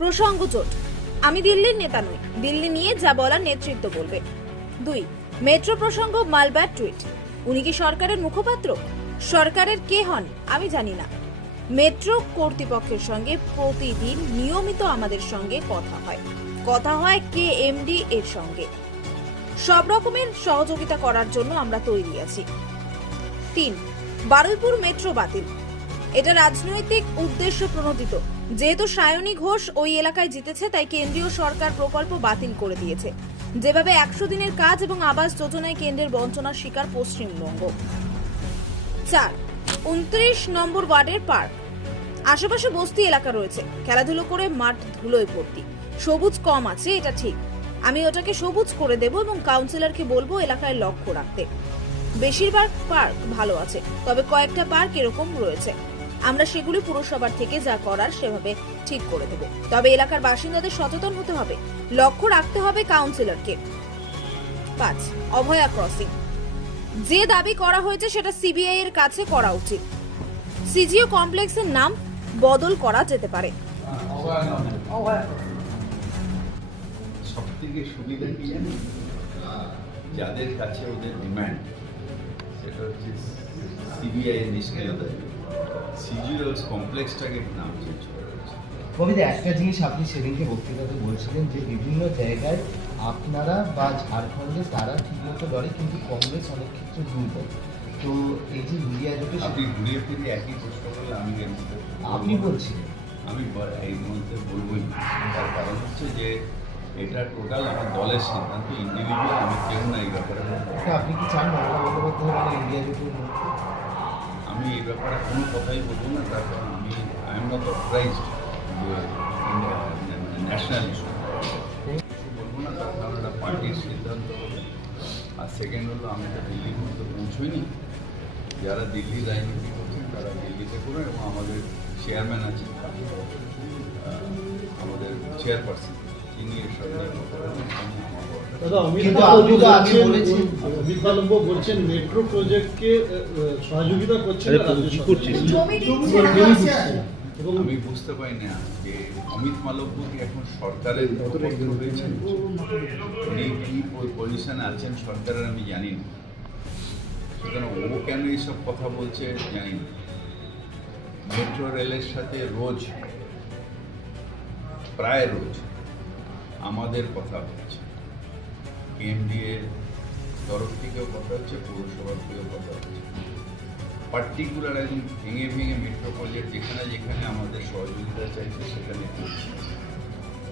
প্রসঙ্গ চোট। আমি দিল্লির নেতা নই, দিল্লি নিয়ে যা বলার নেতৃত্ব বলবে। 2. মেট্রো প্রসঙ্গ মালবার টুইট। উনি কি সরকারের মুখপাত্র? সরকারের কে হন আমি জানি না। মেট্রো কর্তৃপক্ষের সঙ্গে প্রতিদিন নিয়মিত আমাদের সঙ্গে কথা হয় কে এমডি এর সঙ্গে। সব রকমের সহযোগিতা করার জন্য আমরা তৈরি আছি। 3. বারুইপুর মেট্রো বাতিল। এটা রাজনৈতিক উদ্দেশ্য প্রণোদিত। যেহেতু সায়নী ঘোষ ওই এলাকায় জিতেছে, তাই কেন্দ্রীয় সরকার প্রকল্প বাতিল করে দিয়েছে। যেভাবে 100 দিনের কাজ এবং আবাস যোজনায় কেন্দ্রের বঞ্চনার শিকার পশ্চিমবঙ্গ। 4. 29 নম্বর ওয়ার্ডের পার্ক। আশেপাশে বস্তি এলাকা রয়েছে, খেলাধুলো করে মাঠ ধুলোয় ভর্তি। সবুজ কম আছে, এটা ঠিক। আমি ওটাকে সবুজ করে দেব এবং কাউন্সিলরকে বলবো এলাকায় লক্ষ্য রাখতে। বেশিরভাগ পার্ক ভালো আছে, তবে কয়েকটা পার্ক এরকম রয়েছে। আমরা সেগুলি পুরসভার থেকে যা করার সেভাবে ঠিক করে দেব। তবে এলাকার বাসিন্দাদের সচেতন হতে হবে, লক্ষ্য রাখতে হবে কাউন্সিলরকে। 5. অভয়া ক্রসিং। যে দাবি করা হয়েছে সেটা সিবিআই এর কাছে করা উচিত। সিজিও কমপ্লেক্সের নাম বদল করা যেতে পারে। সবথেকে সুবিধা কি জানি, যাদের কাছে ওদের ডিমান্ড সেটা হচ্ছে সিবিআই এর নিষ্ক্রিয়তা, সিজিও কমপ্লেক্সটাকে নাম চেঞ্জ করা হয়েছে। কবিতা, একটা জিনিস আপনি সেদিনকে বক্তৃতাতে বলছিলেন যে বিভিন্ন জায়গায় আপনারা বা ঝাড়খণ্ডে তারা ঠিকমতো লড়ে, কিন্তু কংগ্রেস অনেক ক্ষেত্রে দুর্বল। তো এই যে মিডিয়া জোটে আপনি ঘুরিয়ে ফিরে একই প্রশ্ন করলে আমি কেন আপনি বলছেন, আমি এই মুহূর্তে বলবই না। তার কারণ হচ্ছে যে এটা টোটাল আমার দলের সিদ্ধান্ত, ইন্ডিভিজুয়াল আমি কেউ না এই ব্যাপারে। আপনি কি চান মমতা বন্দ্যোপাধ্যায় মানে ইন্ডিয়া জোটের মধ্যে? আমি এই ব্যাপারে কোনো কথাই বলবো না, তার কারণ আমি I am not authorised national issue বলবো না, তার কারণ এটা পার্টির সিদ্ধান্ত হবে। আর সেকেন্ড হলো, আমি তো দিল্লির মধ্যে পৌঁছইনি। যারা দিল্লি রাজনীতি করছেন তারা দিল্লিতে করুন, এবং আমাদের চেয়ারম্যান আছেন, আমাদের চেয়ারপারসন, তিনি এর সঙ্গে কথা বলেন। দাদা, অমিত মালব্য বলছেন মেট্রো প্রজেক্টকে সহযোগিতা করছে না এবং আমি বুঝতে পারি না যে অমিত মালব্য কি এখন সরকারের পক্ষে রয়েছেন, উনি কি পজিশনে আছেন সরকারের আমি জানি না। সুতরাং ও কেন এইসব কথা বলছে জানি না। মেট্রো রেলের সাথে প্রায় রোজ আমাদের কথা হচ্ছে, কেএমডিএ তরফ থেকেও কথা হচ্ছে, পৌরসভার থেকেও কথা হচ্ছে। পার্টিকুলার একদম ভেঙে মেট্রো প্রজেক্ট যেখানে যেখানে আমাদের সহযোগিতা চাইছে সেখানে করছি।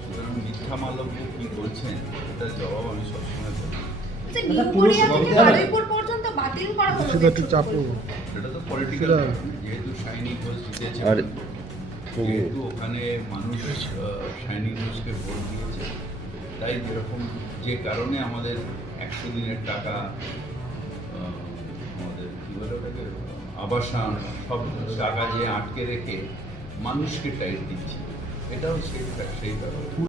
সুতরাং মিথ্যা মালব্য কি বলছেন এটার জবাব আমি সবসময় দেবো। এটা তো পলিটিক্যাল, যেহেতু সায়নী ঘোষ জিতেছে, যেহেতু ওখানে মানুষ সায়নী ঘোষকে ভোট দিয়েছে, তাই যেরকম যে কারণে আমাদের 100 দিনের টাকা, আমাদের কী বলে ওটাকে, আবাসন, সব টাকা যে আটকে রেখে মানুষকে টাইট দিচ্ছে, এটাও সেই কারণ।